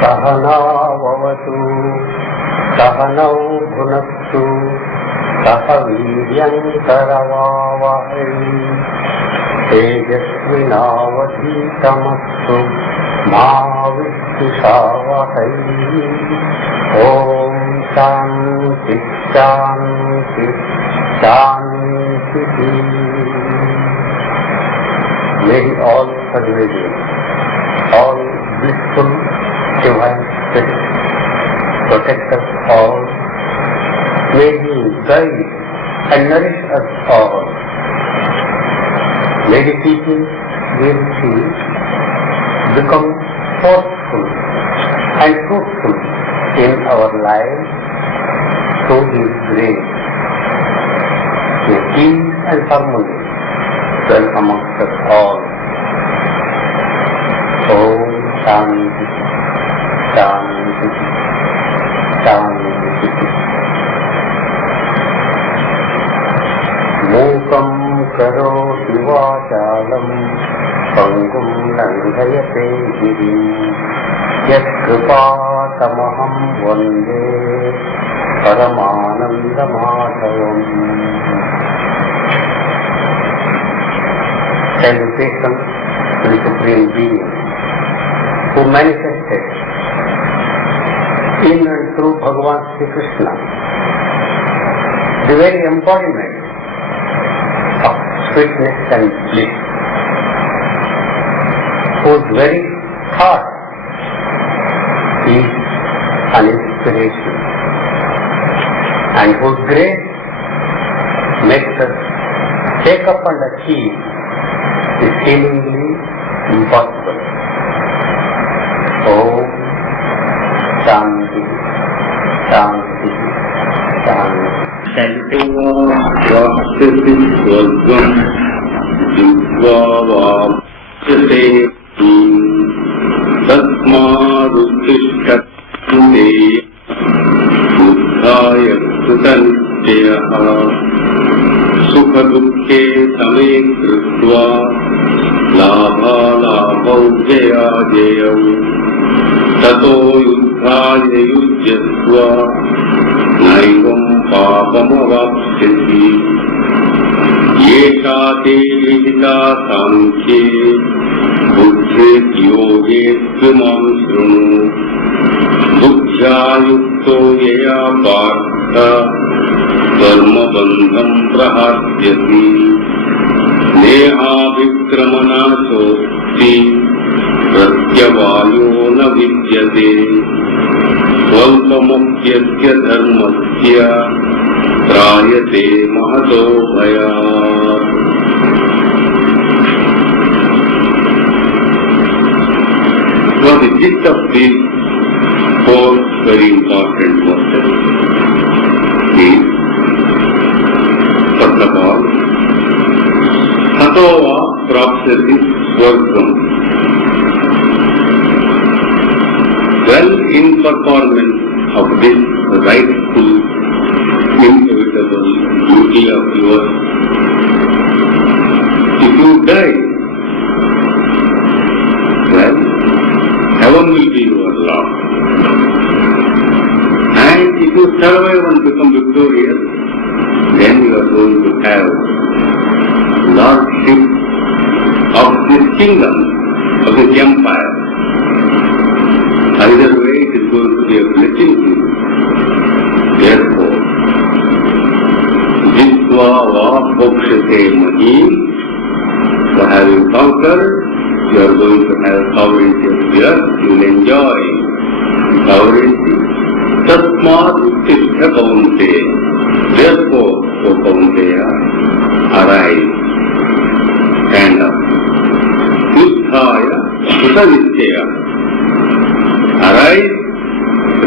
सहनावतु सहनौ भुनक्तु सह वीर्यङ्करवावहै तेजस्विनावधीतमस्तु मा विद्विषावहै। ॐ शान्ति शान्ति शान्तिः। May all pervading, all blissful divine spirit protect us all. May He guide and nourish us all. May the teachings we receive become forceful and fruitful in our lives through His grace. May peace and harmony dwell amongst us all. Om Shanti Shanti Shanti. Mukam karoti vachalam pangum langhayate girim yat kripatamaham vande paramanandamadhavam. Salutations to the Supreme Being who manifested in and through Bhagwan Sri Krishna, the very embodiment of sweetness and bliss, whose very thought is an inspiration and whose grace makes us take up and achieve the seemingly impossible. Om Shanti Shanti Shanti. Prasthiti swargam jivvavapyate tasmaduttishthate buddhaya krutanteyaha sukha dukkhe same krutva labha labhau jaya jayau tato yuddhaya yujyasva naivam papamavapsyati yesha te yehita sankhye buddhet yoge tvimam shrunu buddhya yukto yaya partha karma bandham prahasyati nehabhikramana sosti pratyavayo na vidyate swalpamukhyasya dharmasya trayate mahato bhayat. Now the gist of these four very important verses is, first of all, Hatova prapsyati swargam. Well, in performance of this rightful, inevitable duty of yours, if you die, well, heaven will be your lot. And if you survive and become victorious, then you are going to have lordship of this kingdom, of this empire. Either way, it is going to be a blessing to you. Therefore, jitva vapokshate mahim, so having conquered, you are going to have sovereignty of the earth, you will enjoy sovereignty. Tasmad uttishta kaunteya, therefore, O Kaunteya, arise, stand up. Yuddhaya sutavidyaya, arise,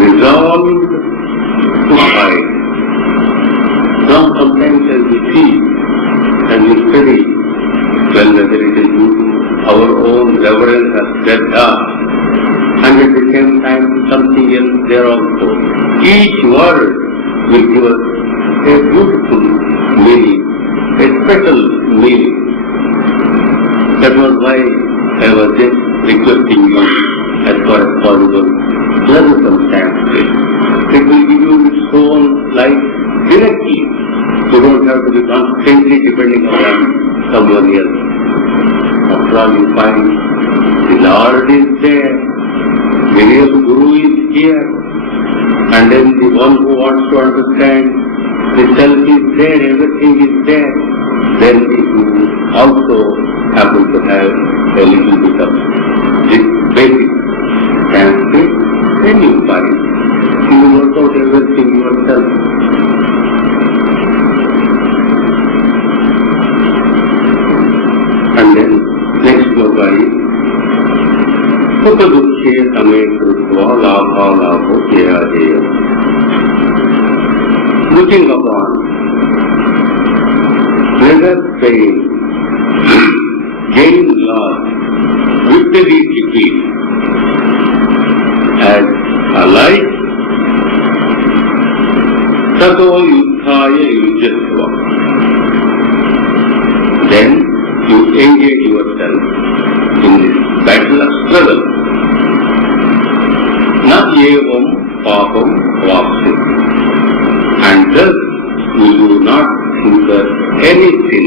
resolved to fight. Now sometimes as we see, as we study, well, whether it is due to our own reverence or shraddha, and at the same time something else there also. Each word will give us a beautiful meaning, a special meaning. That was why I was just requesting you, as far as possible, learn some Sanskrit. It will give you its own life directly. You don't have to be constantly depending upon someone else. After all, you find the Lord is there, the real Guru is here, and then the one who wants to understand the self is there, everything is there. Then if you also happen to have a little bit of this basic Sanskrit, then you find you work out everything yourself. And then next sloka is Sukha Dukhe Same Krutva Labha Labho Jeya Jeya. Looking upon pleasure, pain, gain, loss, victory, defeat as alike, Tato Yuddhaya Yujjatva. Then you engage yourself in this battle of struggle. Na evam papam vapsi. And thus you do not incur any sin.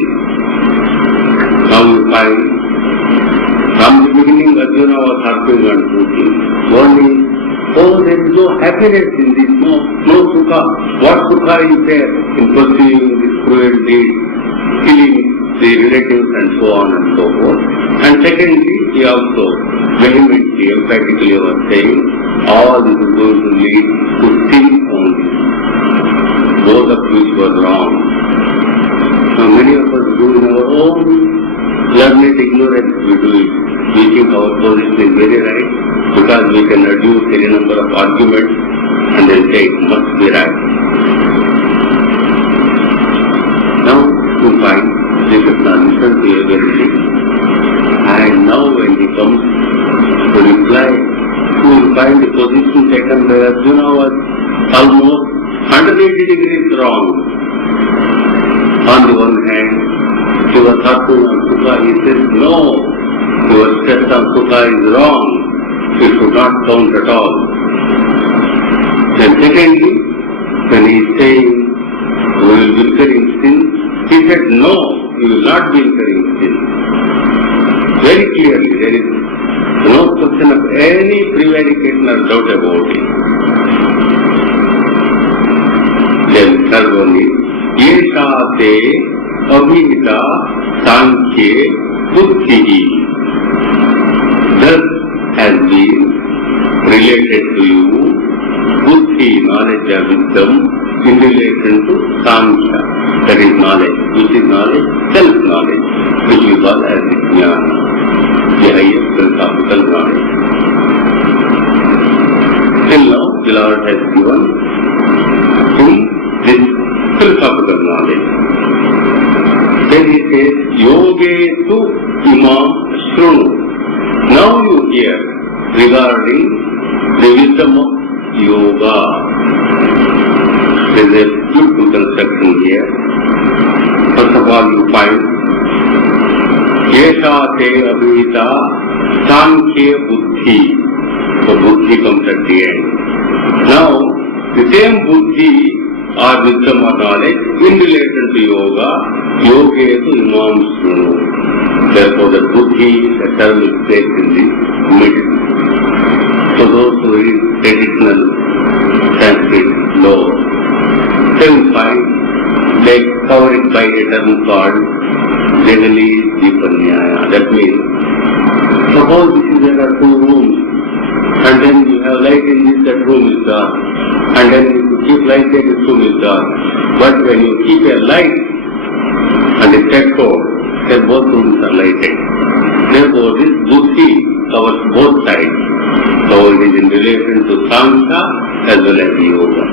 Now you find, from the beginning Arjuna was harping on two things. One is, oh, there is no happiness in this, no sukha. What sukha is there in pursuing this cruel deed, killing the relatives and so on and so forth. And secondly, he also vehemently, emphatically was saying, all this is going to lead to sin only, both of which were wrong. Now many of us do in our own learned ignorance, we do it. We think our position is very right, because we can adduce any number of arguments and then say it must be right. Now you find Sri Krishna listens to everything, and now when he comes to reply, you will find the position taken by Arjuna was almost 180 degrees wrong. On the one hand, he was harping on sukha, he says, no, your stress on sukha is wrong, it should not count at all. Then secondly, when he is saying, we will be incurring sin, he said, no, you will not be incurring sin. Very clearly, there is no question of any prevarication or doubt about it. Then third one is, Yesha te avihita sankhye buddhihi. Thus has been related to you buddhi, knowledge or wisdom, in relation to sankhya, that is knowledge. Which is knowledge? Self-knowledge, which we call as jnana, the highest philosophical knowledge. Till now, the Lord has given him this philosophical knowledge. Then he says, Yogetu imam shrunu. Now you hear regarding the wisdom of yoga. There is a beautiful construction here. First of all, you find Yesha te abhita sankhye buddhi. So buddhi comes at the end. Now, the same buddhi or wisdom or knowledge in relation to yoga, yogetu imam shrunu. Therefore, the buddhi, the term is placed in the middle. So those who read traditional Sanskrit law, they will find they cover it by a term called Jagali Dipanyaya. That means, suppose there are two rooms, and then you have light in this, that room is dark, and then if you keep light there, this room is dark. But when you keep a light and a petrol, then both rooms are lighted. Therefore, this buddhi covers both sides. So it is in relation to Sankhya as well as Yoga.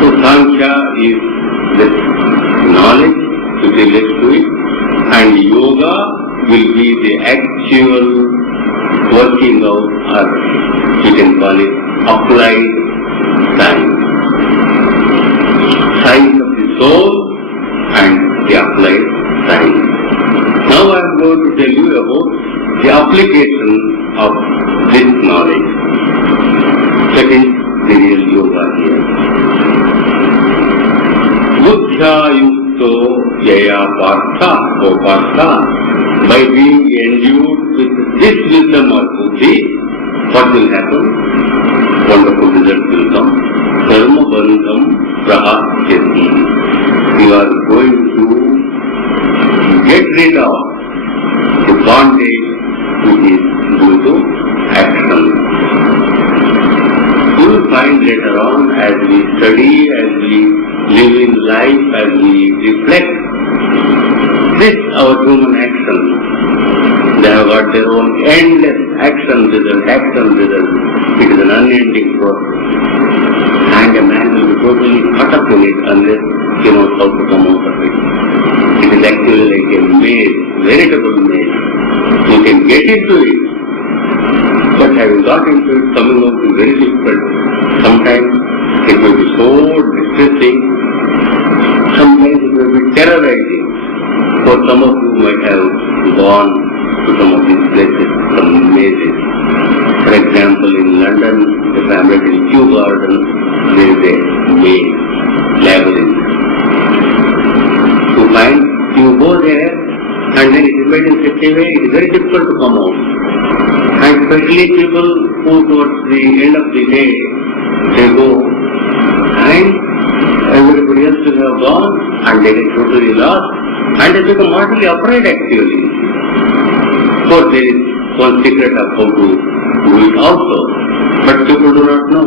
So Sankhya is the knowledge which relates to it, and Yoga will be the actual working out, or you can call it applied science. Science of the soul and the applied science. Now I am going to tell you about the application of this knowledge. the real yoga here. Buddhya yukto yaya partha, O partha, by being endued with this wisdom or buddhi, what will happen? Wonderful result will come. Karma bandham prahasyati. You are going to get rid of the bondage which is due to action. You will find later on, as we study, as we live in life, as we reflect, this our human action, they have got their own endless action result. It is an unending process. And a man will be totally caught up in it unless he knows how to come out of it. It is actually like a maze, veritable maze. You can get into it, but having got into it, coming out is very difficult. Sometimes it will be so distressing, sometimes it will be terrorizing. For some of you might have gone to some of these places, some mazes. For example, in London, the family in Kew Garden, there is a maze, labyrinth. You find, you go there, and then it is made in such a way, it is very difficult to come out. And especially people who towards the end of the day, they go, and everybody else will have gone, and they get totally lost, and they become mortally afraid actually. Of course, there is one secret of how to do it also, but people do not know.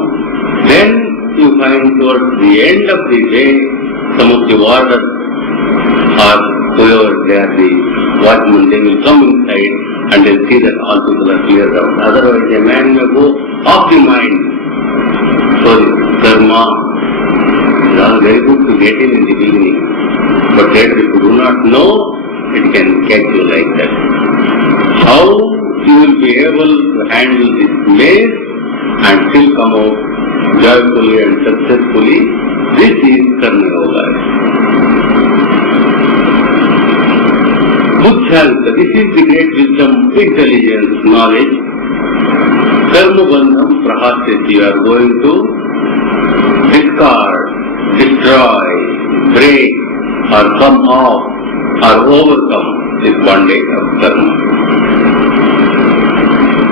Then you find towards the end of the day, some of the warders or whoever they are, the watchmen, they will come inside and they will see that all people are cleared out. Otherwise, a man may go off the mind. So, karma is all very good to get in the beginning, but later if you do not know, it can catch you like that. How you will be able to handle this maze and still come out joyfully and successfully, this is Karma Yoga. Buddhyanta, this is the great wisdom, intelligence, knowledge. Karma bandham prahasyati, you are going to discard, destroy, break, or come off, or overcome this bondage of karma.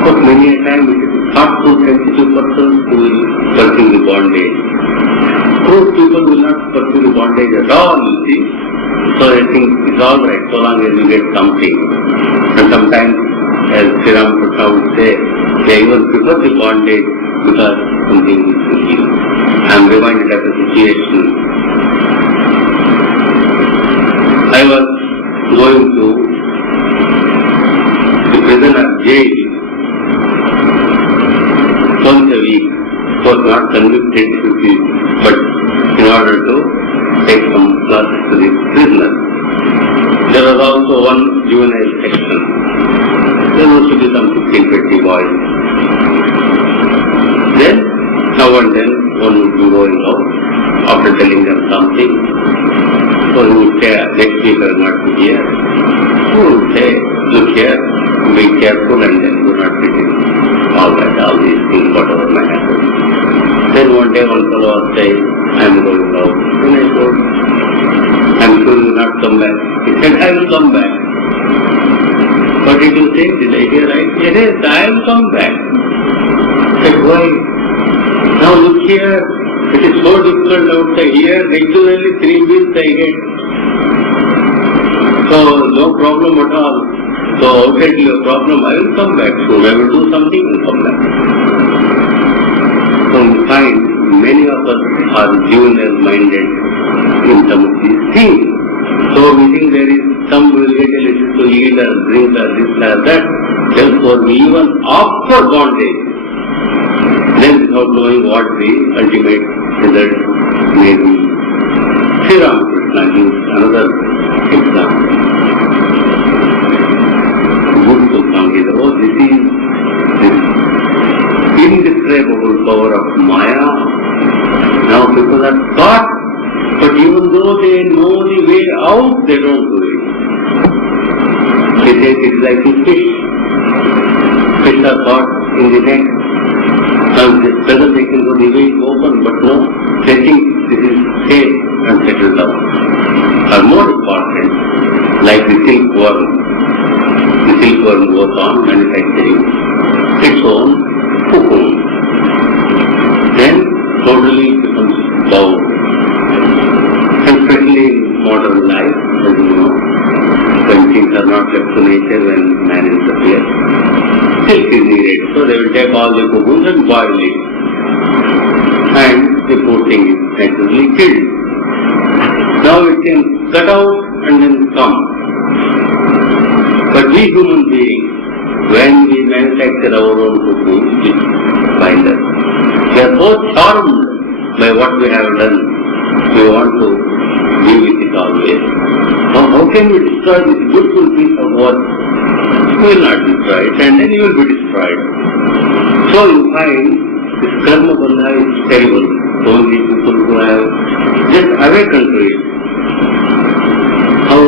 But many a time it is not so sensitive persons who will pursue the bondage. Those people will not pursue the bondage at all, you see. So I think it's all right, so long as you get something. And sometimes, as Sri Ramakrishna would say, they even prefer the bondage because something is to give. I am reminded of a situation. I was going to the prison of jail once a week. Was not convicted, but in order to take some classes to the prisoners. There was also one juvenile section. There used to be some 15-20 boys. Then, now and then, one would be going out after telling them something. So he would say, next week I will not be here. He would say, look here, be careful and then do not fit in. All right, all these things, whatever may happen. Then one day one fellow was saying, I am going out. Then I told, I am sure you will not come back. He said, I will come back. What did you say? Did I hear right? Yes, I will come back. I said, why? Now look here, it is so difficult outside here, regularly 3 bills I get. So no problem at all. So outside your problem, I will come back. So I will do something and come back. So we find many of us are juvenile-minded in some of these things. So we think there is some will get a little to eat or drink or this or that. Therefore we even opt for bondage. Then without knowing what the ultimate result may be. Sri Ramakrishna gives another example. Beautiful song is, oh, this is this indescribable power of Maya. Now people are caught, but even though they know the way out, they don't do it. They say it is like a fish. Fish are caught in the net. Now this present they can go the way is open, but no, they think this is safe and settled down. Are more important, like the silkworm. The silkworm goes on manufacturing its own cocoon. Then totally becomes bound. And especially in modern life, as you know, when things are not left to nature, when man interferes, silk is needed. So they will take all the cocoons and boil it. And the poor thing is naturally killed. Now it can cut out and then come. But we human beings, when we manufacture our own cocoons, we find us. We are so charmed by what we have done. We want to be with it always. How can we destroy this beautiful piece of work? We will not destroy it, and then you will be destroyed. So you find this karma bandha is terrible. Only people who have just awakened to it, how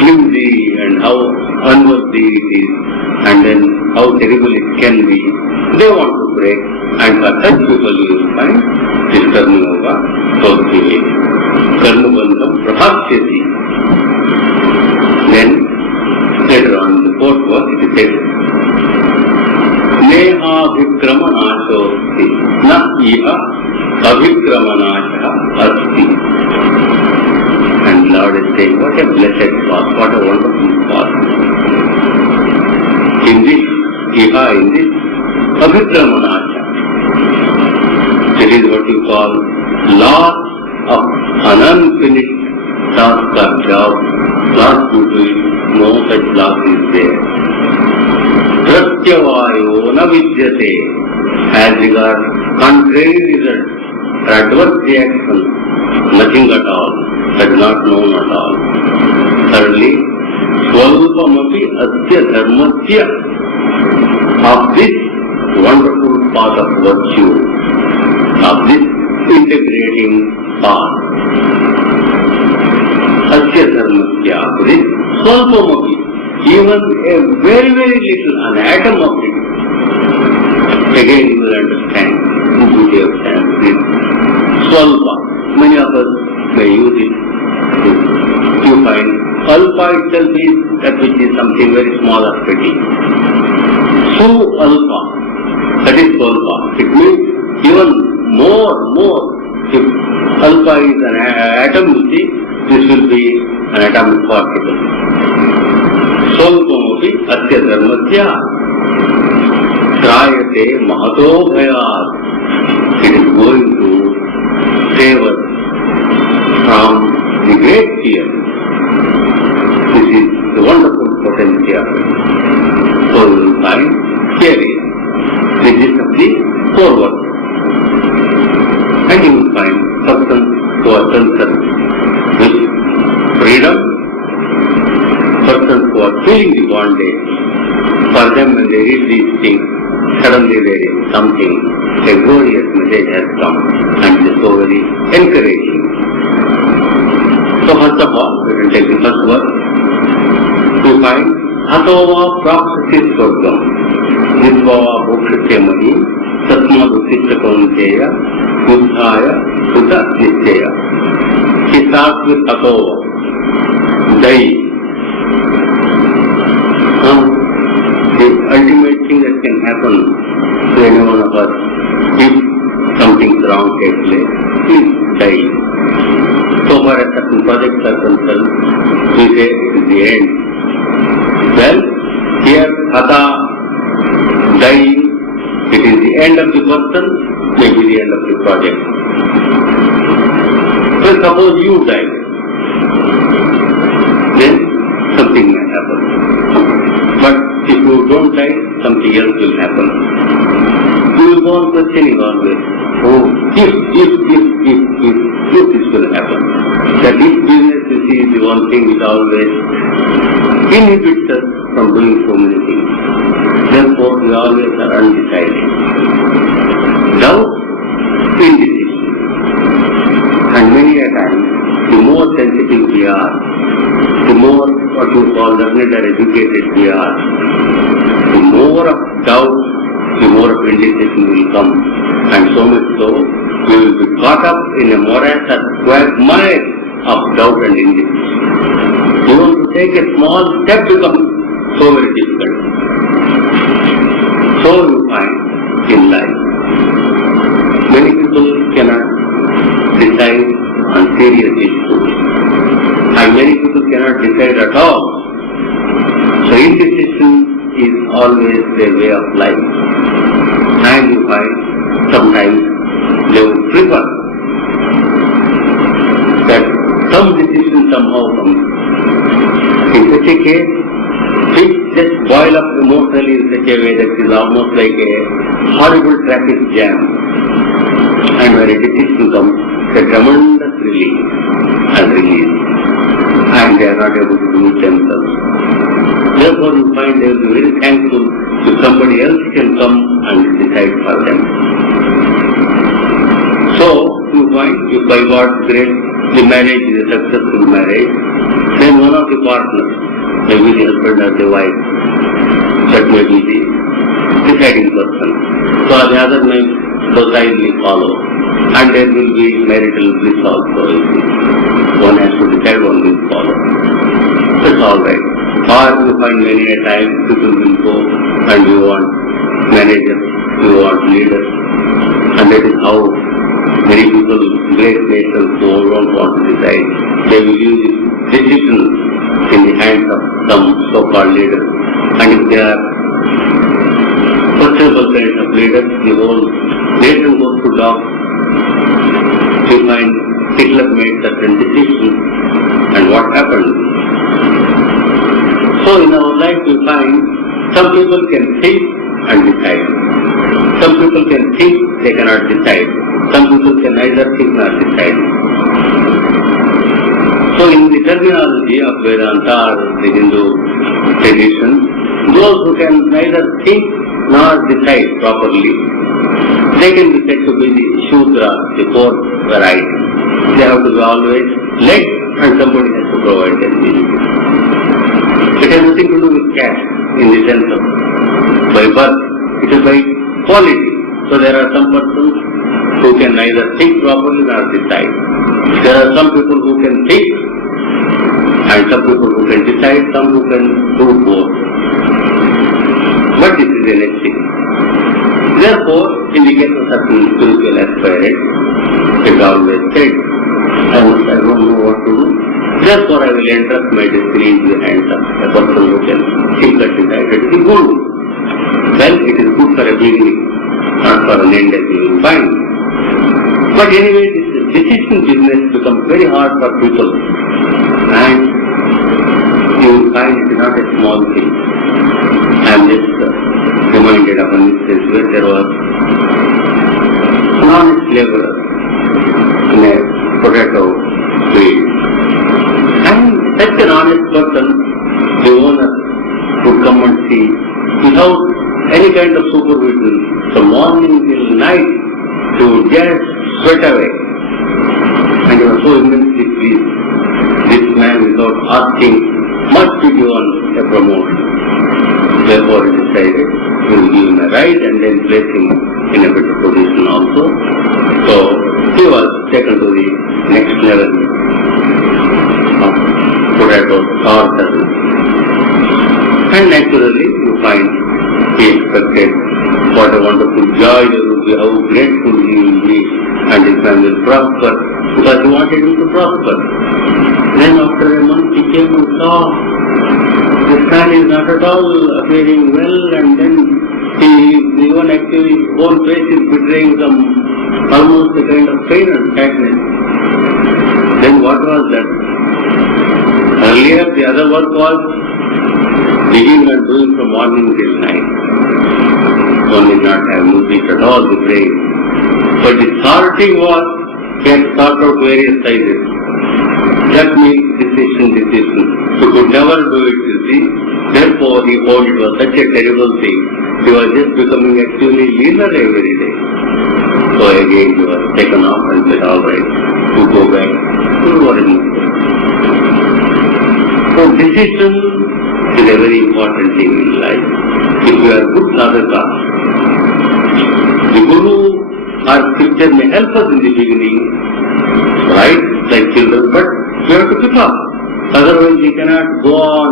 flimsy and how unworthy it is, and then how terrible it can be, they want to break, and for such people you will find this karma yoga positively. Karma bandham prabhasyati. Then later on in the fourth verse it says, Neha vikramanasosti na iha avikramanacha asti. And Lord is saying, what a blessed path, what a wonderful path. In this avikramanacha, it is what you call loss of an unfinished task or job, not due to it, no such loss is there. Pratyavayo na vidyate, as regards contrary result, adverse reaction, nothing at all, that is not known at all. Thirdly, swalpamapi asya dharmasya, of this wonderful path of virtue, of this integrating path, asya dharmasya, this swalpamapi, even a very, very little, an atom of it, again you will understand the beauty of Sanskrit. Swalpa, many of us may use it. You find alpa itself is that which is something very small or petty. So alpa, that is swalpa. It means even more. If alpa is an atom, you see, this will be an atomic particle. Swalpamapi asya dharmasya trayate mahato bhayat. It is going to save us from the great fear. This is the wonderful potential. So you will find here is the gist of the four words. And you will find persons who are concerned with freedom, persons who are feeling the bondage. For them, when they read these things, suddenly there is something, a glorious message has come, and it is so very encouraging. So first of all, we will take the first verse. We find Atova Praksati Swargam Nidvava Bhokshitya Satma Dukkita Kaunteya Uddhaya Sudha Nityaya. He starts with Atova, Dai. The ultimate thing that can happen to any one of us if something wrong takes place is die. So far as certain projects are concerned, we say it is the end. Well, here Hata, dying, it is the end of the person, maybe the end of the project. So suppose you die, then something may happen. But if you don't die, something else will happen. You will go on questioning always. Oh, if this will happen. That if business you see is the one thing which always inhibits us from doing so many things. Therefore, we always are undecided. Doubt, indecision. And many a time, the more sensitive we are, the more what you call learned or educated we are, the more of doubt, the more of indecision will come, and so much so, we will be caught up in a morass or quagmire of doubt and indecision. Even to take a small step becomes so very difficult. So you find in life, many people cannot decide on serious issues, and many people cannot decide at all. So indecision is always their way of life, and you find sometimes they will prefer that some decision somehow comes. In such a case, things just boil up emotionally in such a way that it is almost like a horrible traffic jam. And when a decision comes, a tremendous relief and release, and they are not able to do it themselves. Therefore, you find they will be very thankful if somebody else can come and decide for them. So, you find if by God's grace the marriage is a successful marriage, then one of the partners, maybe the husband or the wife, that may be the deciding person. So the other may docilely follow, and there will be marital bliss also. One has to decide, one will follow. That's all right. Or you find many a time people will go and we want managers, we want leaders, and that is how many people, great nations who don't want to decide, they will use decisions in the hands of some so-called leaders. And if they are questionable kinds of leaders, the whole nation goes to dogs. You find Hitler made certain decisions, and what happened? So in our life we find some people can think and decide. Some people can think, they cannot decide. Some people can neither think nor decide. So in the terminology of Vedanta or the Hindu tradition, those who can neither think nor decide properly, they can be said to be the Shudra, the fourth variety. They have to be always led, and somebody has to provide them meaning. It has nothing to do with caste in the sense of by birth. It is by quality. So there are some persons who can neither think properly nor decide. There are some people who can think, and some people who can decide, some who can do both. But this is an ethic. Therefore, in the case of certain spiritual aspirants, it is always said, I don't know what to do. Therefore, I will entrust my destiny into the hands of a person who can think and decide. It is good. Well, it is good for a beginning, not for an end as you will find. But anyway, this decision business becomes very hard for people, and you will find it is not a small thing. I am just reminded of an instance where there was an honest laborer in a potato field. And such an honest person, the owner would come and see without any kind of supervision, from morning till night, he would just sweat away. And he was so immensely pleased. This man, without asking much to give on a promotion. Therefore, he decided to give him a ride and then place him in a better position also. So, he was taken to the next level of potato or service. And naturally, you find he expected what a wonderful joy there would be, how grateful he will be, and his man will prosper, because he wanted him to prosper. Then after a month he came and saw this man is not at all appearing well, and then even actually his own face is betraying some almost a kind of pain and sadness. Then what was that? Earlier the other work was digging and doing from morning till night. One did not have music at all to play. But the sorting was, he had sort out various sizes. That means decision. He could never do it, you see. Therefore, he found it was such a terrible thing. He was just becoming actually leaner every day. So again, he was taken off and said, all right, you go back to original. So decision is a very important thing in life. If you are good sadhaka, The Guru or scripture may help us in the beginning, right, like children, but we have to pick up. Otherwise we cannot go on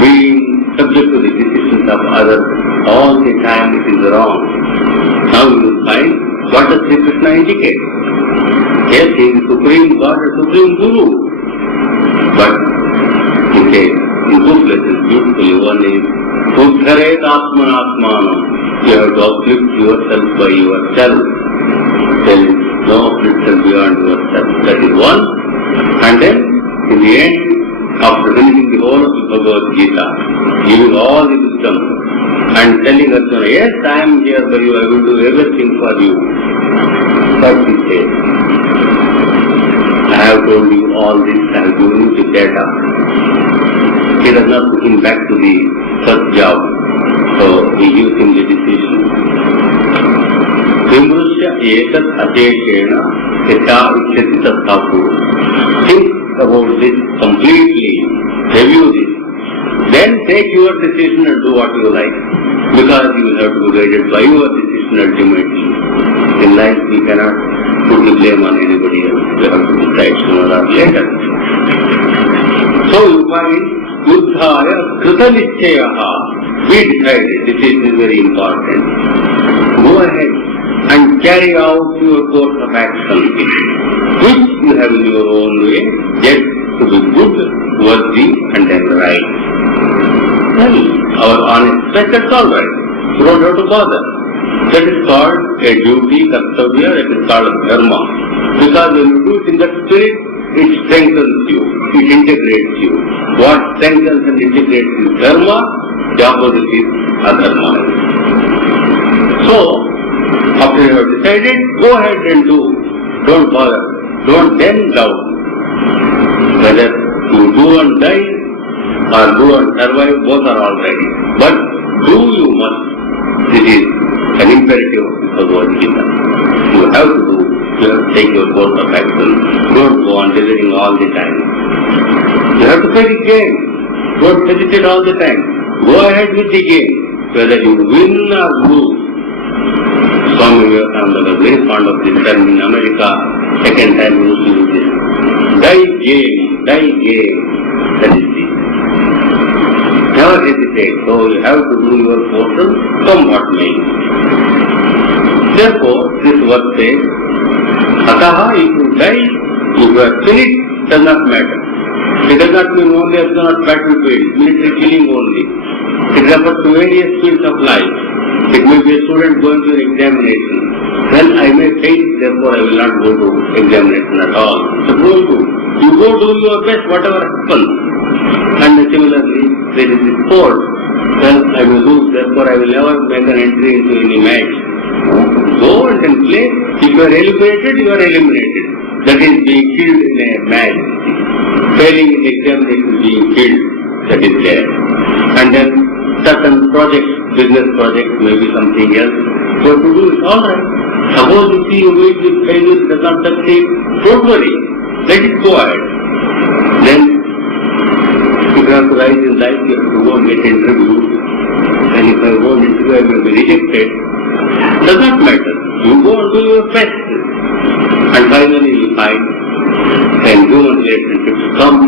being subject to the decisions of others. All the time it is wrong. Now you will find what does Sri Krishna indicate. Yes, he is Supreme God and Supreme Guru. But he says in two places beautifully, one is Uddharet Atmanatmanam. You have to uplift yourself by yourself. There is no uplifter beyond yourself. That is one. And then in the end, after finishing the whole of the Bhagavad Gita, giving all the wisdom and telling Arjuna, yes, I am here for you, I will do everything for you. But he says, I have told you all this, I have given you the data. He does not put him back to the first job, so he gives him the decision. Vimrusya etat ateshena ita ikshati tatthapu. Think about this completely, review this, then take your decision and do what you like, because you will have to be guided by your decision ultimately. In life we cannot put the blame on anybody else, we have to decide sooner or later. So you find Uddhaya Kritanichayaha, we decided, this is very important. Go ahead and carry out your course of action, which you have in your own way, yet to be good, worthy and then right. Well, our honest faith, that's all right. You don't have to bother. That is called a duty, kartavya, that is called a dharma. Because when you do it in that spirit, it strengthens you, it integrates you. What strengthens and integrates is dharma, the opposite is adharma. So, after you have decided, go ahead and do. Don't bother. Don't then doubt whether you do and die or do and survive, both are all right. But do you must. This is an imperative of Bhagavad Gita. You have to do. You have to take your course of action. Don't go on delivering all the time. You have to play the game. Don't hesitate all the time. Go ahead with the game. Whether you win or lose. Swami Sastrananda was very fond of this term in America. Second time he used to use this. Die game. That is it. Never hesitate. So you have to do your portion, come what may. Therefore, this verse says, Ataha, if you die, if you are finished, does not matter. It does not mean only as not battlefield, military killing only. It refers to various fields of life. It may be a student going to an examination. Well, I may fail, therefore I will not go to examination at all. So you go do your best, whatever happens. And similarly, there is this sport. Well, I will lose, therefore I will never make an entry into any match. Go and play. If you are eliminated, you are eliminated. That is being killed in a match. Failing in examination, being killed. That is there. And then certain projects, business projects, maybe something else. So to do it, all right. Suppose you see you meet with failure, does not succeed, don't worry. Let it go ahead. Then, if you have to rise in life, you have to go and get interviewed. And if I go and interview, I will be rejected. Does not matter. You go and do your best. And finally you find when human relationships come,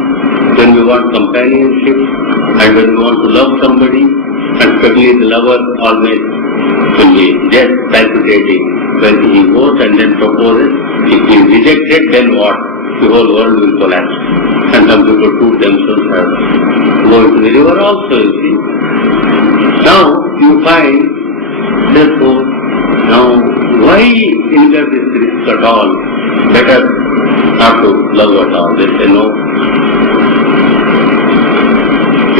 when we want companionship, and when we want to love somebody, and especially the lover always will be just palpitating when he goes and then proposes. If he is rejected, then what? The whole world will collapse. And some people shoot themselves and go into the river also, you see. Now you find, therefore, now why incur this risk at all? Better not to love at all. They say no.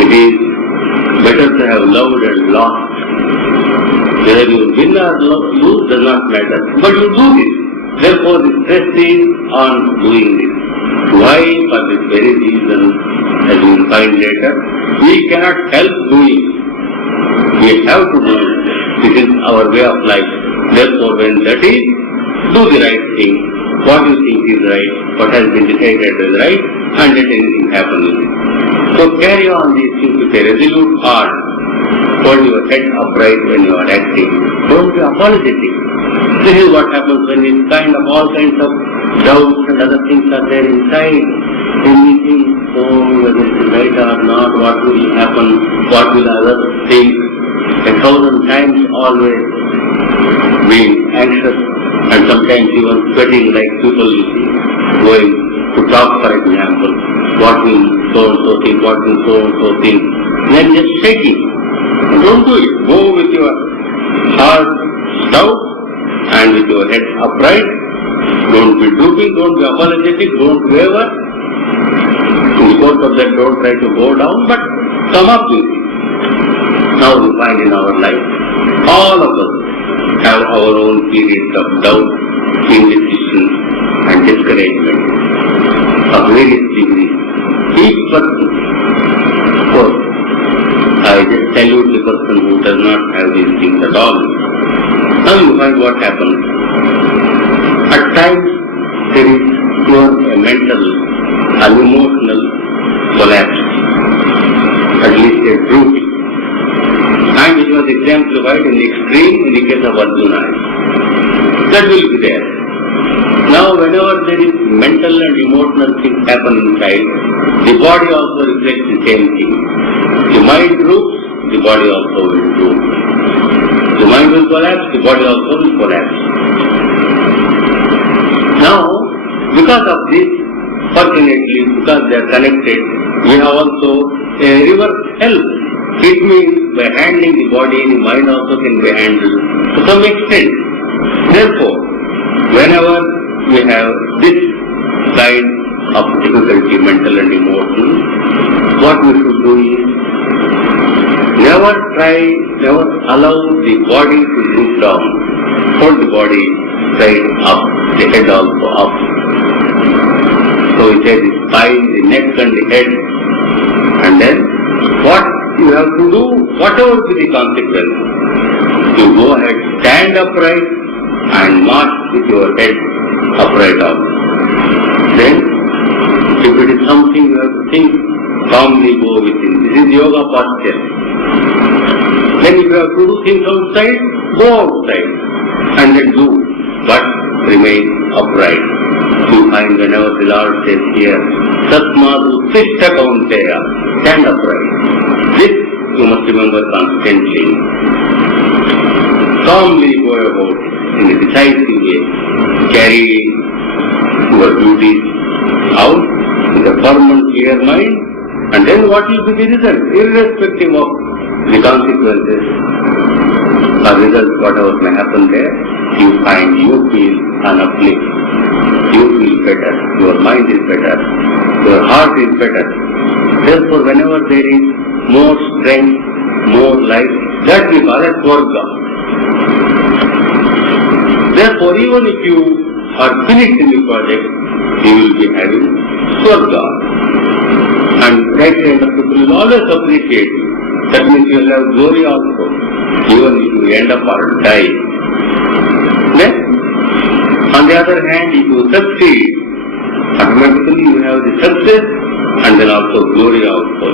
It is better to have loved and lost. Whether you win or lose does not matter. But you do this. Therefore the stress is on doing this. Why? For this very reason, as we will find later, we cannot help doing. We have to do it. This is our way of life. Therefore when that is, do the right thing. What you think is right, what has been decided as right, and let anything happen with it. So carry on these things with a resolute heart. Hold your head upright when you are acting. Don't be apologetic. This is what happens when this kind of all kinds of doubts and other things are there inside. Then we think, oh, whether it is right or not, what will happen, what will others think. 1,000 times always being anxious and sometimes even sweating like people you see, going to talk, for example. What will so-and-so think, what will so-and-so think. Then just shaking. Don't do it. Go with your heart stout and with your head upright. Don't be drooping, don't be apologetic, don't waver. In the course of that, don't try to go down, but come up with it. Now we find in our life, all of us have our own periods of doubt, indecision and discouragement of various degrees. Each person, of course, I just salute the person who does not have these things at all. Now you find what happens. At times there is a mental and emotional collapse, at least a droop. And it was exemplified in the extreme in the case of Arjuna. That will be there. Now whenever there is mental and emotional things happen inside, the body also reflects the same thing. The mind droops, the body also will droop. The mind will collapse, the body also will collapse. Now, because of this, fortunately, because they are connected, we have also a reverse help. It means by handling the body, the mind also can be handled to some extent. Therefore, whenever we have this kind of difficulty, mental and emotional, what we should do is never allow the body to droop down. Hold the body straight up, the head also up. So we say the spine, the neck and the head. And then what you have to do, whatever be the consequence, you go ahead, stand upright and march with your head upright up. Then, if it is something you have to think, calmly go within. This is yoga posture. Then if you have to do things outside, go outside and then do, but remain upright. You find whenever the Lord says here, Satmadu Sishta Kaunteya, stand upright. This you must remember constantly. Calmly go about in a decisive way. Carry your duties out with a firm and clear mind, and then what will be the result? Irrespective of the consequences or results, whatever may happen there, you find you feel an uplift. You feel better, your mind is better, your heart is better. Therefore, whenever there is more strength, more life, that we call as Swarga. Therefore, even if you are finished in the project, you will be having Swarga. And right kind of people will always appreciate you. That means you will have glory also, even if you end up or die. Then, on the other hand, if you succeed, automatically you have the success and then also glory also.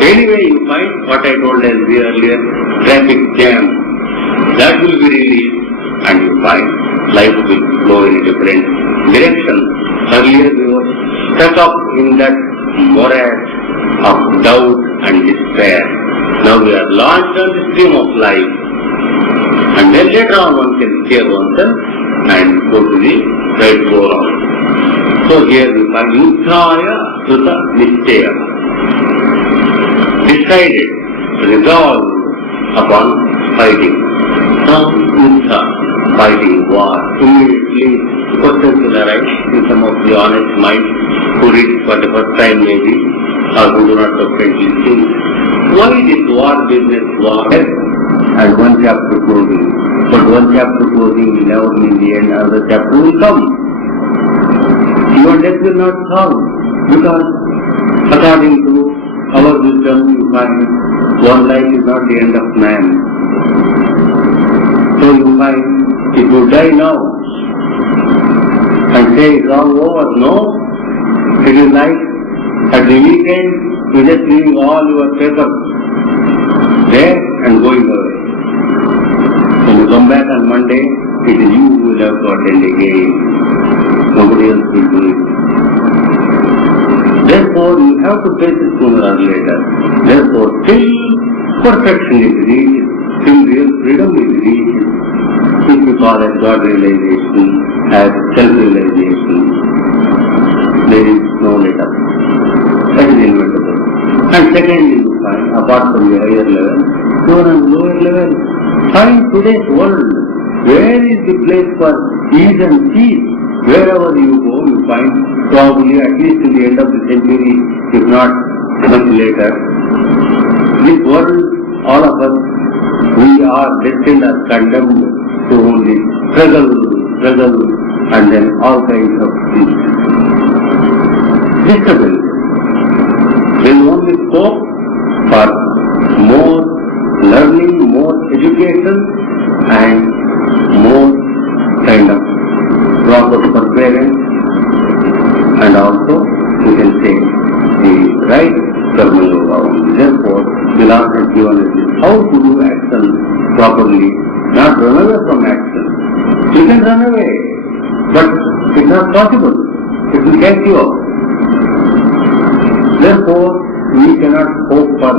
Anyway, you find what I told earlier, traffic jam, that will be released and you find life will flow in a different direction. Earlier we were stuck up in that morass of doubt and despair. Now we are launched on the stream of life. And then later on one can steer oneself and go to the right road. So here we find Yuddhaya Sutta Nishchaya. Decided, resolved upon fighting. Now Yuddha, fighting, war. Immediately questions will arise in some of the honest minds who read it for the first time maybe, or who do not frequently think. Why this war business, war? And one chapter closing. But one chapter closing will never mean the end, another chapter will come. Your death will not come, because according to our wisdom you find one life is not the end of man. So you find if you die now and say it's all over, no, it is like at the weekend you just leaving all your papers there and going away. When you come back on Monday, it is you who will have to attend again. Nobody else will do it. Therefore, you have to face it sooner or later. Therefore, till perfection is reached, till real freedom is reached, if you call it God realization, as self-realization, there is no let up. That is inevitable. And secondly, you find, apart from the higher level, you are on lower level. Find today's world. Where is the place for ease and peace? Wherever you go, you find probably at least in the end of the century, if not much later, this world, all of us, we are destined or condemned to only struggle, and then all kinds of disturbance. There is only scope for more learning, more education, and more kind of proper forbearance, and also you can say the right karma yoga. Therefore, the Lord has given us how to do action properly, not run away from action. You can run away, but it's not possible. It will catch you up. Therefore, we cannot hope for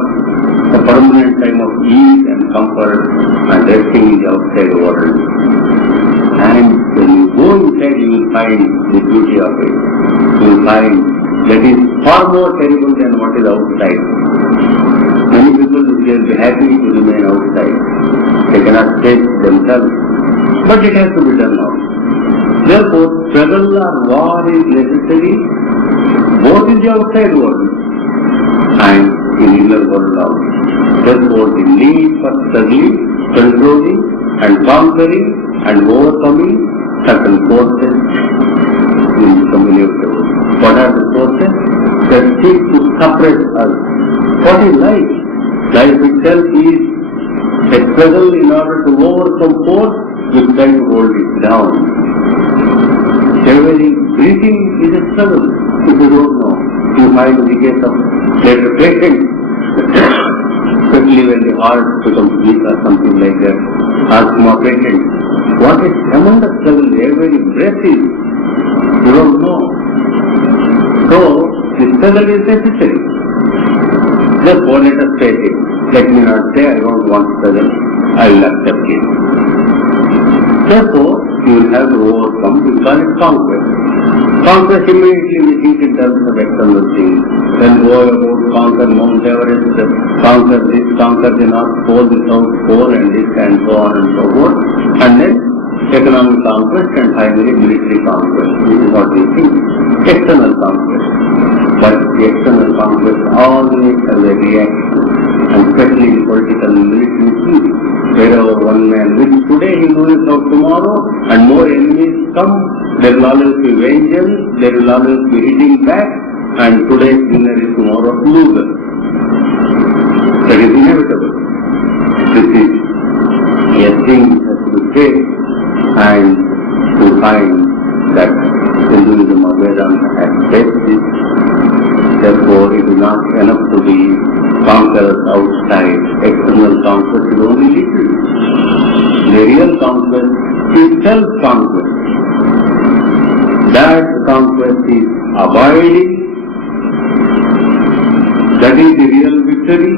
the permanent time of ease and comfort and resting in the outside world. And when you go inside, you will find the beauty of it. You will find that is far more terrible than what is outside. Many people will be happy to remain outside. They cannot face themselves. But it has to be done now. Therefore, struggle or war is necessary both in the outside world and in the inner world also. Therefore, the need for struggling, controlling and conquering and overcoming certain forces will become inevitable. What are the forces? That seek to suppress us. What is life? Life itself is a struggle in order to overcome force which try to hold it down. Every breathing is a struggle. If you don't know, you find in the case of later patients, especially when the heart becomes weak or something like that, asthma patients, what a tremendous struggle every breath is. You don't know. So, the struggle is necessary. Therefore, let us face it. Let me not say I don't want struggle. I will accept it. Therefore, you will have to overcome, we call it conquest. Conquest immediately we think in terms of external things. Then go about conquer Mount Everest, conquer this, conquer the North Pole, the South Pole, and this and so on and so forth. And then economic conquest and finally military conquest. This is what we think. External conquest. But the external conquest always has a reaction, and especially in political and military things. Wherever one man wins today, he loses out tomorrow, and more enemies come, there will always be vengeance, there will always be hitting back, and today's winner is tomorrow's loser. That is inevitable. This is a thing that has to be faced, and to find that Hinduism or Vedanta has faced this. Therefore, it is not enough to be conquerors outside. External conquest is only little. The real conquest is self-conquest. That conquest is abiding. That is the real victory.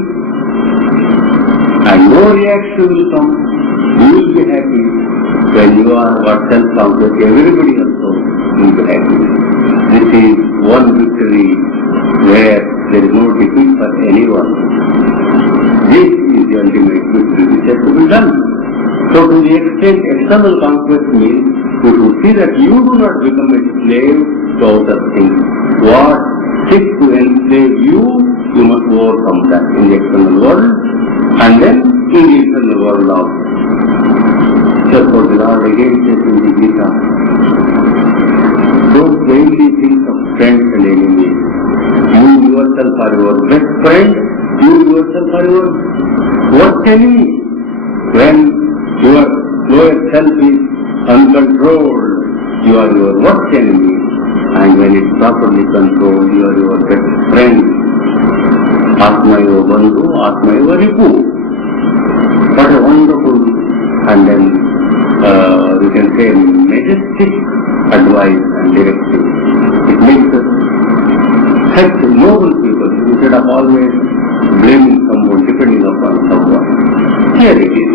And no reaction will come. You will be happy when you are what self-conquest. Everybody also will be happy. This is one victory where there is no defeat for anyone. This is the ultimate victory which has to be done. So to the extent external conquest means you should see that you do not become a slave to outer things. What seeks to enslave you, you must overcome that in the external world and then in the internal world also. Therefore the Lord again says in the Gita, don't vainly think of friends and enemies. You yourself are your best friend, you yourself are your worst enemy. When your lower self is uncontrolled, you are your worst enemy, and when it is properly controlled, you are your best friend. Atma eva bandhu, Atma eva ripu. What a wonderful and then can say, majestic advice and direction. It makes us such noble people instead of always blaming someone, depending upon someone. Here it is.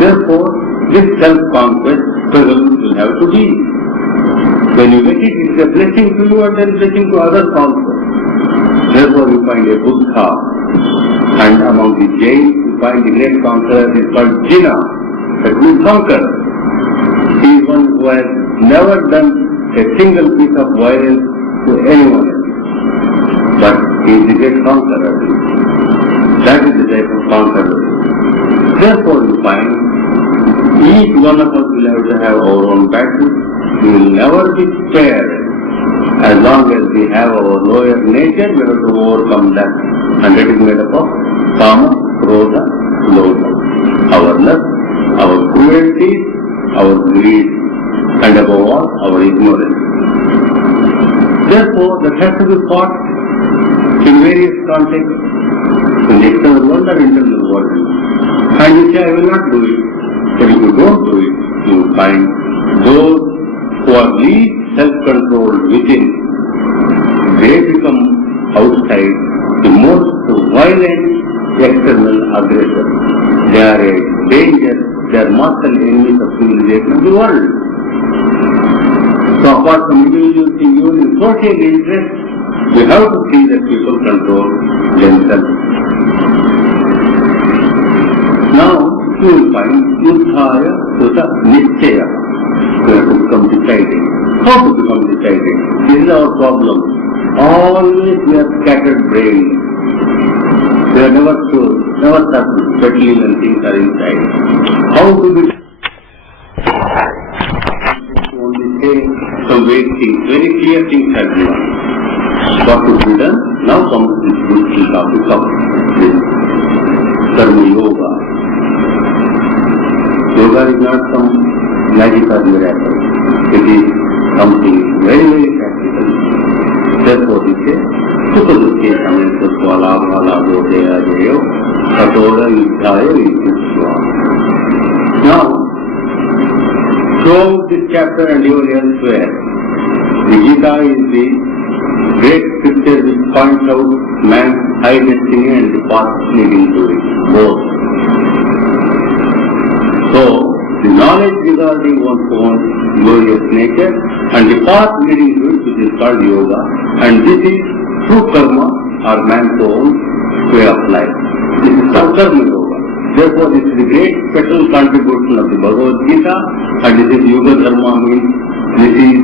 Therefore, this self-conquest struggle will have to be. When you get it, it is a blessing to you and then blessing to others also. Therefore, you find a Buddha, and among the Jains, you find the great conqueror is called Jina, that will conquer. He is one who has never done a single piece of violence to anyone else. But he is the great conqueror. That is the type of conqueror. Therefore, you find each one of us will have to have our own battles. We will never be spared. As long as we have our lower nature, we have to overcome that. And that is made up of Kama, Krodha, Lobha. Our lust, our cruelty, our greed, and above all, our ignorance. Therefore, that has to be fought in various contexts, in the external world or internal world. And you say, I will not do it. But if you don't do it, you will find those who are least self-controlled within, they become outside the most violent external aggressor. They are a danger, they are mortal enemies of civilization of the world. So apart from individual thing, even in social interest, we have to see that people control themselves. Now, you will find Yuddhaya Sutta Nischaya. We have to become decided. How to become decided? This is our problem. Always we are scattered brains. We are never sure, never certain, especially when things are inside. How to be only say some vague things, very clear things are given. What should be done? Now comes this beautiful topic of this Karma Yoga. Yoga is not some magic or miracle. It is something very, very practical. Therefore, we say, Sukha Dukhe Samento Swala Bhala Bodheya Jayo Katoda Yuddhaya Yuddhya. Now, throughout this chapter and even elsewhere, the Gita is the great scripture which points out man's high destiny and the path leading to it, both. So, the knowledge regarding one's own glorious nature and the path leading to it, which is called yoga, and this is through karma or man's own way of life. This is called karma yoga. Therefore, this is the great special contribution of the Bhagavad Gita, and this is yoga dharma means this is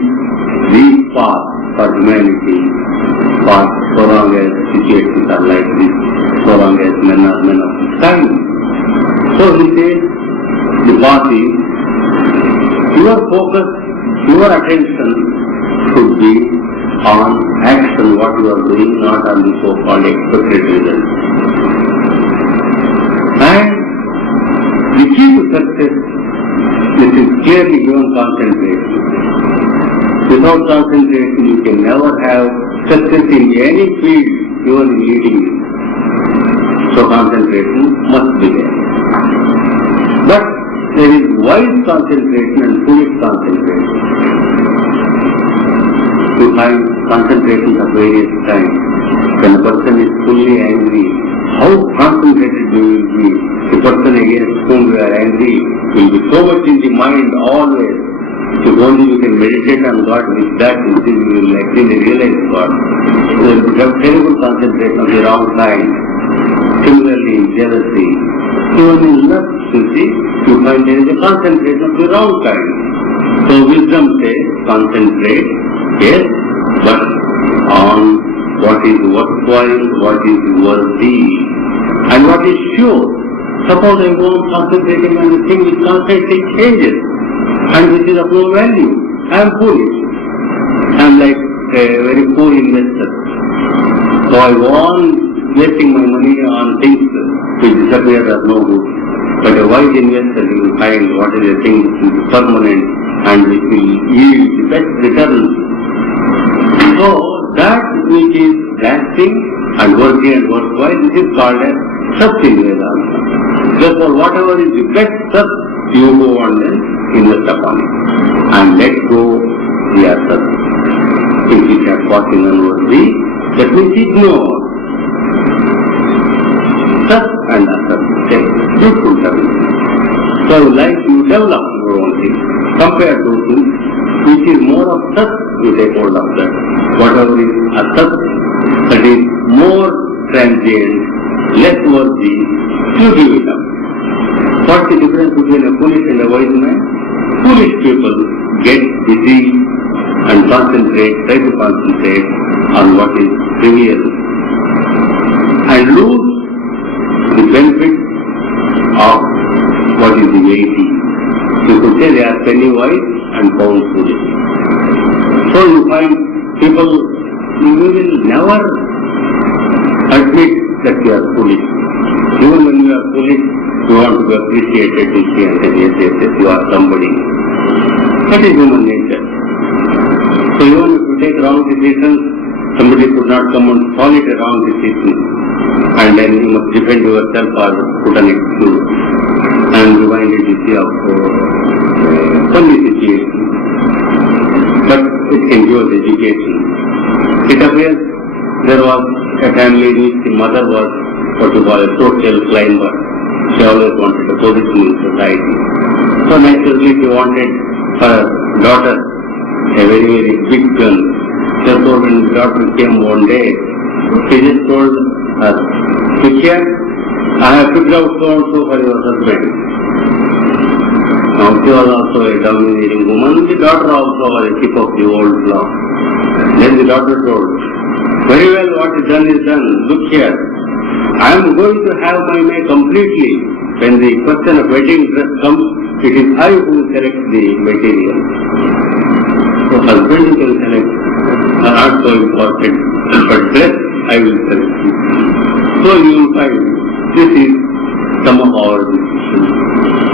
the path for humanity, path so long as situations are like this, so long as men are men of this kind. So he says, the path is, your focus, your attention should be on action, what you are doing, not on the so-called expected results. And the key to success, this is clearly given concentration. Without concentration, you can never have success in any field, even in leading it. So concentration must be there. But there is wise concentration and foolish concentration. You find concentrations of various kinds. When a person is fully angry, how concentrated we will be. The person against whom we are angry will be so much in the mind always. If only you can meditate on God with that, you will actually realize God. So you have terrible concentration of the wrong kind. Similarly, in jealousy, even in lust, you see, you find there is a concentration of the wrong kind. So wisdom says, concentrate, yes, but on what is worthwhile, what is worthy, and what is sure. Suppose I go on concentrating on the thing which constantly changes, and which is of no value. I am foolish. I am like a very poor investor. So I go on wasting my money on things which disappear as no good. But a wise investor will find what is a thing which is permanent and which will yield the best returns. So that which is lasting and worthy and worthwhile, this is called as Sat in Vedanta. Therefore, whatever is the best Sat you go and then invest upon it. And let go the asat. If it has got in unworthy, that means ignore. Sat and asat, beautiful terms. So like you develop your own thing. Compare those things, which is more of sat, you take hold of that. Whatever is asat, that is more transient, less worthy, you give it up. What's the difference between a foolish and a wise man? Foolish people get busy and try to concentrate on what is trivial and lose the benefit of what is the weighty. You could say they are penny wise and pound foolish. So you find people, you will never admit that you are foolish. Even when you are foolish, you want to be appreciated, you see, and then yes, you are somebody. That is human nature. So even if you take wrong decisions, somebody could not come and call it a wrong decision, and then you must defend yourself or put an excuse. I am reminded, you see, of funny situation. But it can give us education. It appears there was a family in which the mother was what you call a social climber. She always wanted a position in society. So naturally she wanted her daughter a very, very big gun. Therefore when the daughter came one day, she just told her, "Here, I have picked out so and so for your husband." Now she was also a domineering woman. The daughter also was a tip of the old block. Then the daughter told, "Very well, what is done is done. Look here. I am going to have my May completely. When the question of wedding dress comes, it is I who select the material. So husband you can select, not so important, but dress I will select. So you will find this is some of our decisions.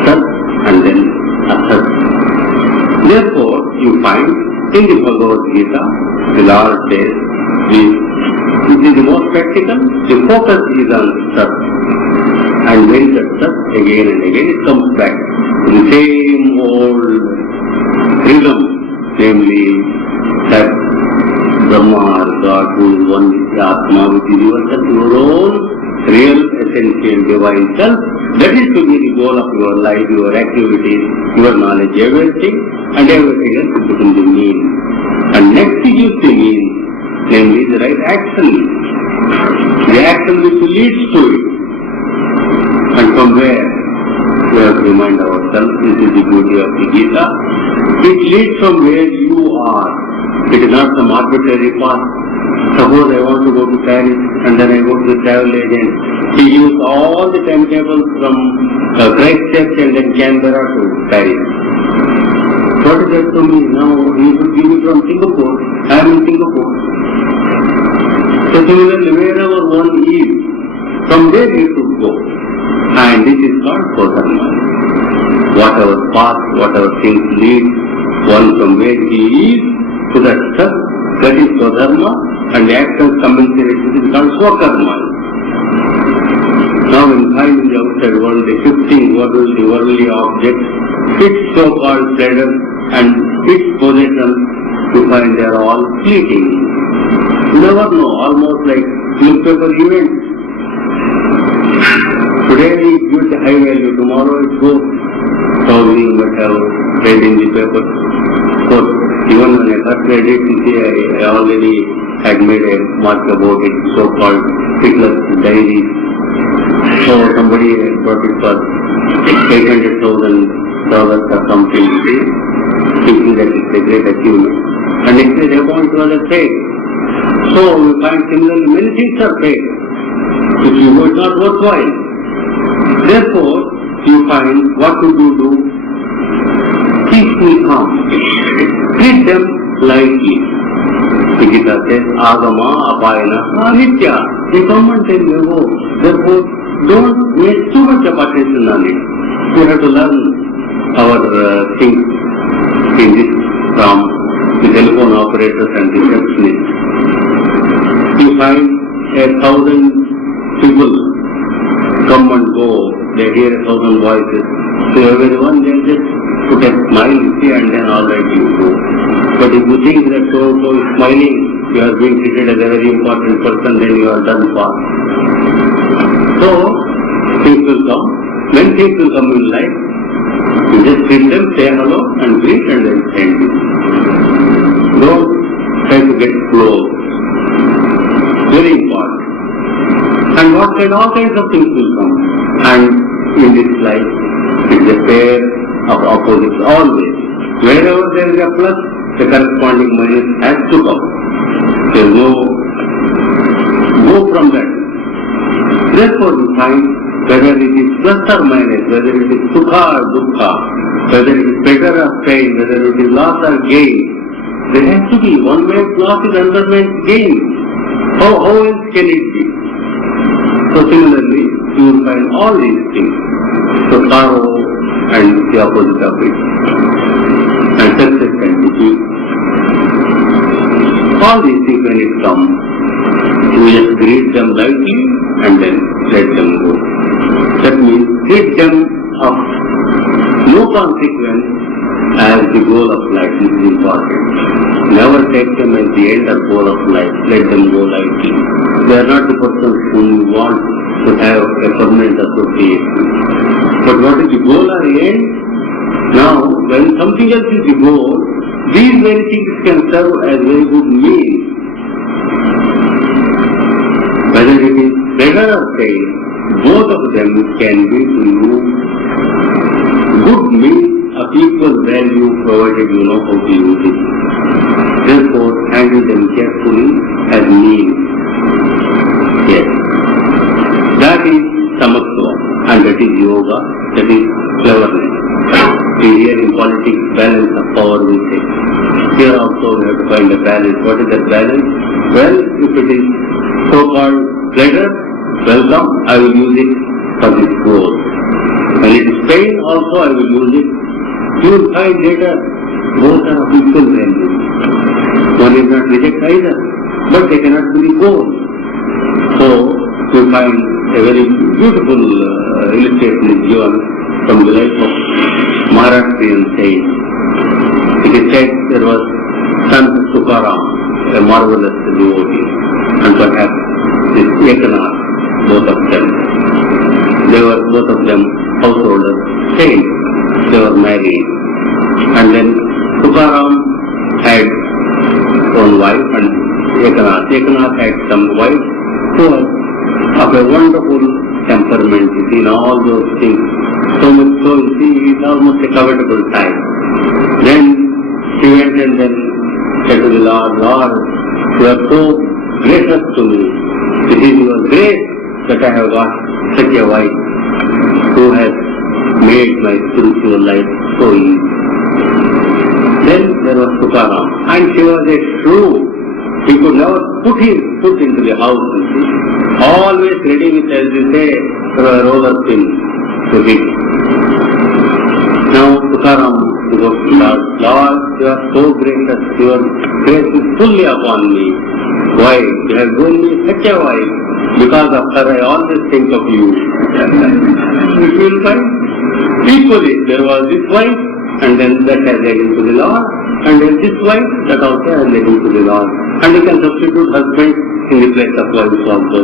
Sat and then asat. Therefore, you find in the Bhagavad Gita, the Lord says, it is the most practical, the focus is on sat. And when that sat, again and again it comes back to the same old rhythm, namely that Brahma or God who is one with the Atma, which is yourself, your own real essential divine self. That is to be the goal of your life, your activities, your knowledge, everything, and everything else is within the means. And next thing is the means, namely the right action, the action which leads to it. And from where we have to remind ourselves, this is the beauty of the Gita, it leads from where you are. It is not some arbitrary path. Suppose I want to go to Paris and then I go to the travel agent. He gives all the timetables from Christchurch and then Canberra to Paris. What is that to me? Now he should give me from Singapore. I am in Singapore. So similarly, wherever one is, from there he should go. And this is called Swadharma. Whatever path, whatever things lead one from where he is to that stuff, that is Swadharma, and the actions commensurate with it is called Swakarma. Now when time in the outside world, the shifting the worldly objects, its so-called pleasures and its possessions, you find they are all fleeting. You never know, almost like newspaper events. Today it gives a high value, tomorrow it goes. Probably you might have read in the paper. So even when I first read it, you see, I already had made a mark about it, so-called Hitler's diaries. So somebody brought it for $800,000 or something, thinking that it's a great achievement. And next day they found it was a fake. So you find similarly many things are fake. If you know it's not worthwhile. Therefore, you find what should you do? Peacefully calm. Treat them lightly. The Gita says, Agama, Apayana, Anitya. They come and then they go. Therefore, don't waste too much of attention on it. We have to learn our things in this from the telephone operators and receptionists. You find 1,000 people come and go they hear 1,000 voices. So everyone they just put a smile, you see, and then all right you go. But if you think that so is smiling, you are being treated as a very important person, then you are done for. So, things will come. When things will come in life, you just greet them, say hello, and greet, and then send you. Don't try to get close. Very important. And all kinds of things will come. And in this life, it's a pair of opposites always. Wherever there is a plus, the corresponding minus has to come. There is no go from that. Therefore you find whether it is plus or minus, whether it is sukha or dukkha, whether it is pleasure or pain, whether it is loss or gain, there has to be one man's loss is another man's gain. How else can it be? So similarly, you will find all these things. So sorrow and the opposite of it. And success and defeat. All these things when it comes, we just greet them lightly and then let them go. That means treat them of no consequence as the goal of life. This is important. Never take them as the end or goal of life. Let them go lightly. They are not the persons whom you want to have a permanent association. But what is the goal or the end? Now, when something else is the goal, these very things can serve as very good means. Whether it is pleasure or pain, both of them can be to you good means of equal value provided you know how to use it. Therefore, handle them carefully as means. Yes. That is samatva, and that is yoga, that is cleverness. Here in politics, balance of power we say. Here also we have to find a balance. What is that balance? Well, if it is so-called pleasure, welcome, I will use it for this goal. When it is pain also, I will use it. You will find later, both are of equal value. One is not reject either, but they cannot be the goal. So, you find a very beautiful illustration is given from the life of Maharashtrian saint. It is said there was son Tukaram, a marvelous devotee, and perhaps this Ekanath, both of them. They were both of them householders, saints. They were married. And then Tukaram had one wife and Ekanath had some wife who was of a wonderful temperament, you see, in all those things. So much so, you see, he is almost a covetable type. Then he went and then said to the Lord, Lord, you are so gracious to me. It is your grace that I have got such a wife who has made my spiritual life so easy. Then there was Tukaram, and she was a shrew. He could never put his foot into the house, you see. Always ready with, as they say, a roller pin to hit. Now Tukaram goes to Lord, Lord, you are so gracious, your grace is fully upon me. Why? You have given me such a wife. Because of her I always think of you. You will find equally there was this wife, and then that has led him to the Lord, and then this wife, that also has led him to the Lord. And you can substitute husband in the place of wife also.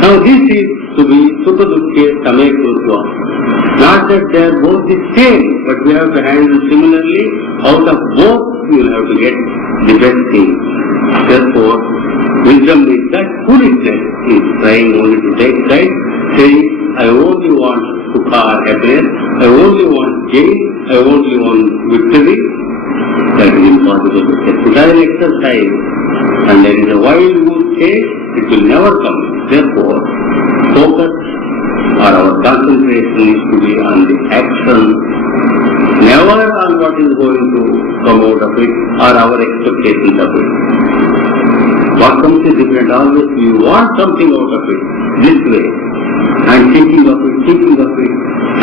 Now this is to be Sukha-Dukkhe Samekutva. Not that they are both the same, but we have to handle similarly. Out of both, you will have to get the best thing. Therefore, wisdom is that foolishness is trying only to take side, saying, I only want sukha or happiness, I only want gain, I only want victory. That is impossible to say. It is an exercise, and there is a wild goose chase, it will never come. Therefore, focus or our concentration needs to be on the action, never on what is going to come out of it or our expectations of it. What comes is different. Always we want something out of it, this way, and thinking of it,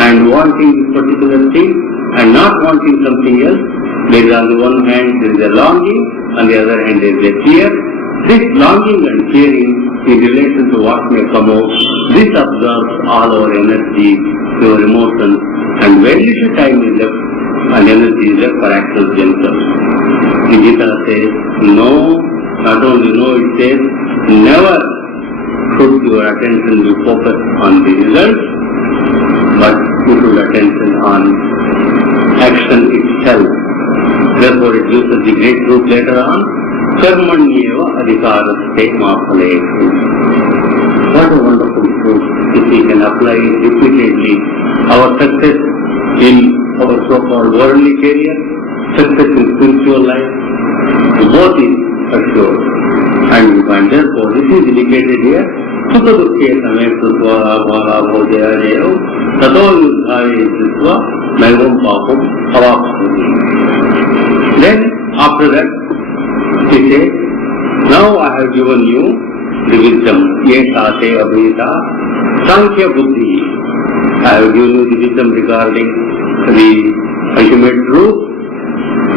and wanting this particular thing, and not wanting something else. There is on the one hand there is a longing, on the other hand there is a fear. This longing and fearing in relation to what may come out. This absorbs all our energy, your emotions, and very little time is left and energy is left for actions themselves. The Gita says, no, not only no, it says, never should your attention be focused on the results, but you should attention on action itself. Therefore it gives us the great truth later on, Karmanyeva adhikaraste ma phaleshu. What a wonderful truth. If we can apply it repeatedly, our success in our so-called worldly career, success in spiritual life, both is assured. And therefore this is indicated here, Sukha Dukkhe Same Krutva Bhala Bhodaya Jayo Tato Yudhaya Jitva Naivam Papam Avapsuni. Then after that he says, now I have given you the wisdom, Yesa Te Abhita Sankhya Buddhi. I have given you the wisdom regarding the ultimate truth,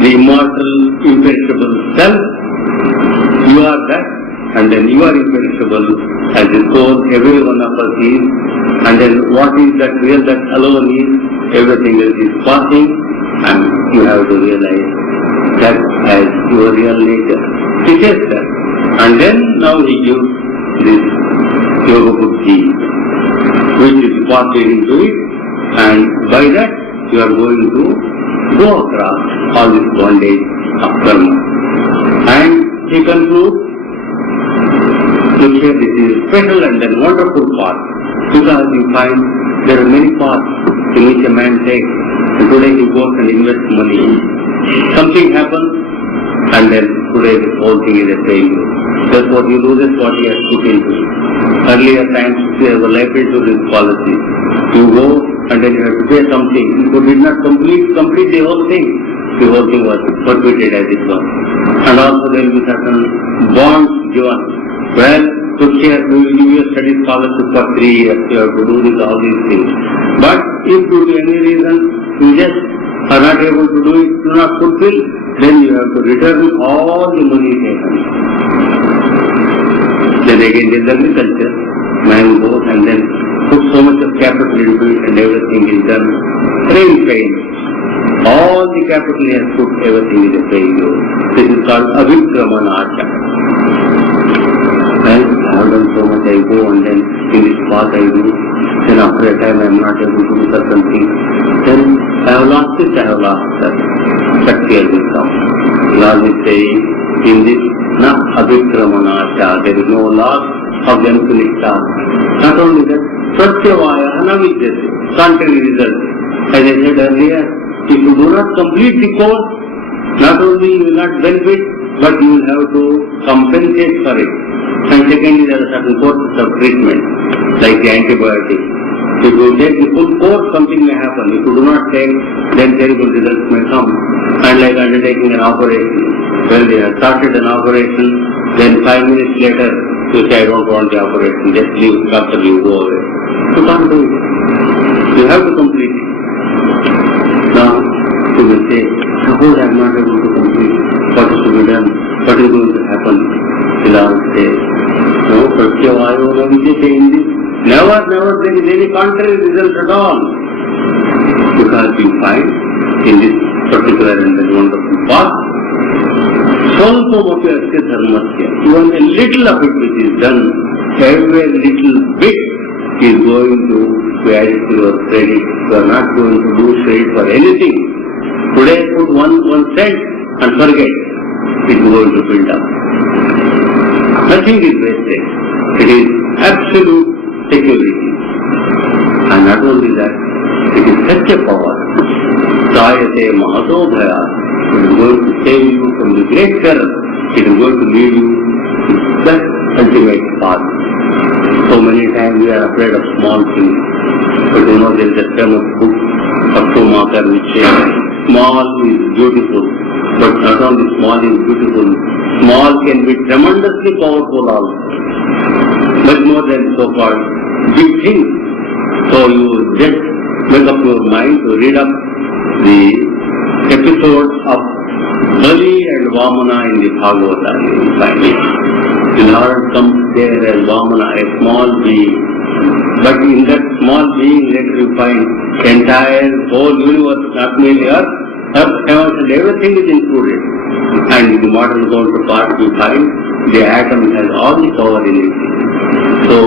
the immortal, imperishable self. You are that, and then you are imperishable as the soul, every one of us is, and then what is that real, that alone is, everything else is passing, and you have to realize that as your real nature. He says that, and then now he gives this Yoga Buddhi, which is path leading to it, and by that you are going to go across all this bondage of karma. And he concludes, look here, this is a special and then wonderful path, because you find there are many paths in which a man takes, and today he goes and invests money. Something happens, and then today the whole thing is a failure. Therefore he loses what he has put into. Earlier times we have a life insurance policy. You go and then you have to pay something. If you did not complete the whole thing, the whole thing was perpetuated as it was. And also there will be certain bonds given. Well, look here, we will give you a study scholarship for 3 years. You have to do this, all these things. But if due to any reason you just are not able to do it, do not fulfill, then you have to return all the money taken. Then again there is agriculture. Man goes and then puts so much of capital into it and everything is done. Rain fails. All the capital he has put, everything is a failure. This is called avikramanasha. Well, I have done so much, I go and then in this path I do. Then after a time I am not able to do certain things. Then I have lost this, I have lost that. That fear will come. Lord is saying, in this na avikramanasha, there is no loss of the infinite task. Not only that, satyavaya anavidyate, contrary result. As I said earlier, if you do not complete the course, not only you will not benefit, but you will have to compensate for it. And secondly, there are certain courses of treatment, like the antibiotics. If you take the full course, something may happen. If you do not take, then terrible results may come. And like undertaking an operation. Well, they have started an operation, then 5 minutes later, you say, I don't want the operation, just leave, after you go away. You can't do it. You have to complete it. Now, you will say, suppose I am not able to complete it. What is to be done? What is going to happen? The Lord says, no, Pratyavayo Navidyate in this. Never there is any contrary result at all. Because you find in this particular and that wonderful path, Svalpam Apyasya Dharmasya, even a little of it which is done, every little bit is going to be added to your credit. You are not going to lose credit for anything. Today put one cent and forget, it is going to build up. Nothing is wasted. It is absolute security. And not only that, it is such a power. Sayate Mahato Bhaya. It is going to save you from the great peril. It is going to lead you to that ultimate path. So many times we are afraid of small things. But you know there is a famous book of Schumacher which says, small is beautiful. But not only small is beautiful, small can be tremendously powerful also. Much more than so-called big things. So you just make up your mind to read up the episodes of Bali and Vamana in the Bhagavad. The Lord comes there as Vamana, a small being. But in that small being, later you find entire whole universe, not merely earth, heavens and everything is included. And in the modern counterpart, you find the atom has all the power in it. So,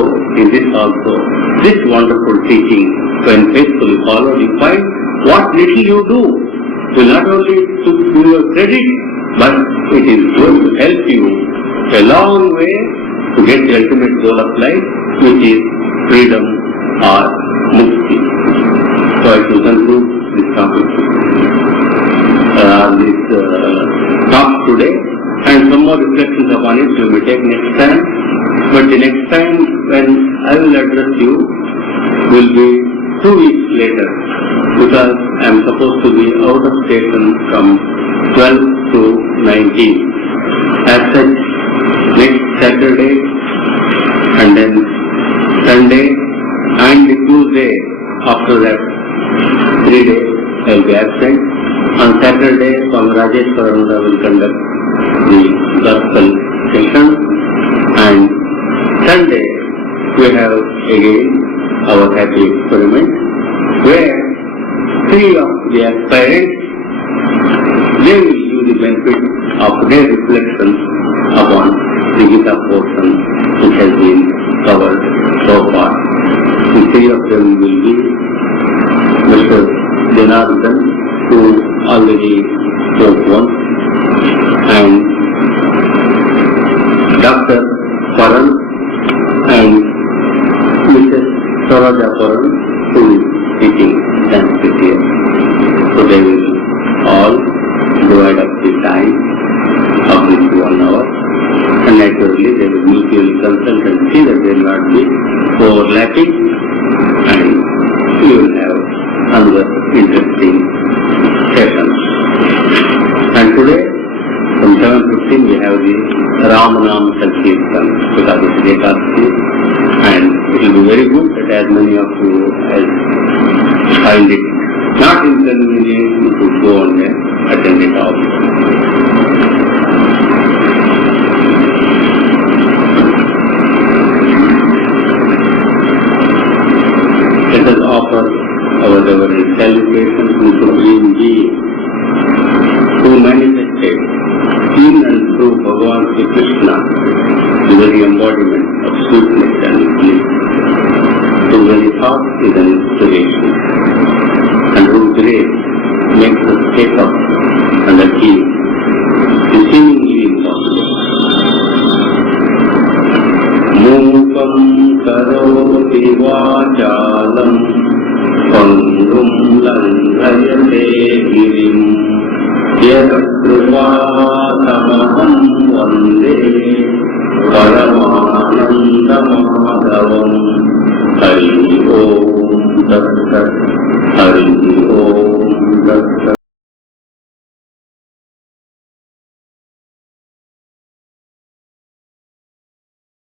in this also, this wonderful teaching, when faithfully followed, you find what little you do will not only to your credit, but it is going to help you a long way to get the ultimate goal of life, which is freedom or mukti. So I shall conclude this topic, this talk today, and some more reflections upon it we may take next time. But the next time when I will address you will be 2 weeks later, because I am supposed to be out of station from 12 to 19. As such, next Saturday and then Sunday and the Tuesday after that, 3 days I will be absent. On Saturday, Swami Sastrananda will conduct the gospel session, and Sunday we have again our happy experiment, where 3 of the aspirants, they will use the benefit of their reflections upon the Gita portion which has been covered so far. The 3 of them will be Mr. Janardhan, who already spoke once, and Dr. Paran and Mrs. Saraja Paran, who is teaching Sanskrit here. So they will all divide up the time of this 1 hour, and naturally they will mutually consult and see that they will not be overlapping, and you will have another interesting session. And today, from 7:15 we have the Ramanam Sankirtan, because it is Ekadasi, and it will be very good that as many of you as find it not inconvenient, you could go on and attend it also. Let us offer our reverent salutations to Supreme Being, who manifested in and through Bhagwan Krishna, the very embodiment of sweetness and bliss, whose very thought is an inspiration, and whose grace makes us take up and achieve the seemingly impossible. Mukam karoti vachalam pandum langhayate girim yadkrupātamaham vande paramanandamadhavam. Hari Om Tat Sat. Hari Om Tat Sat.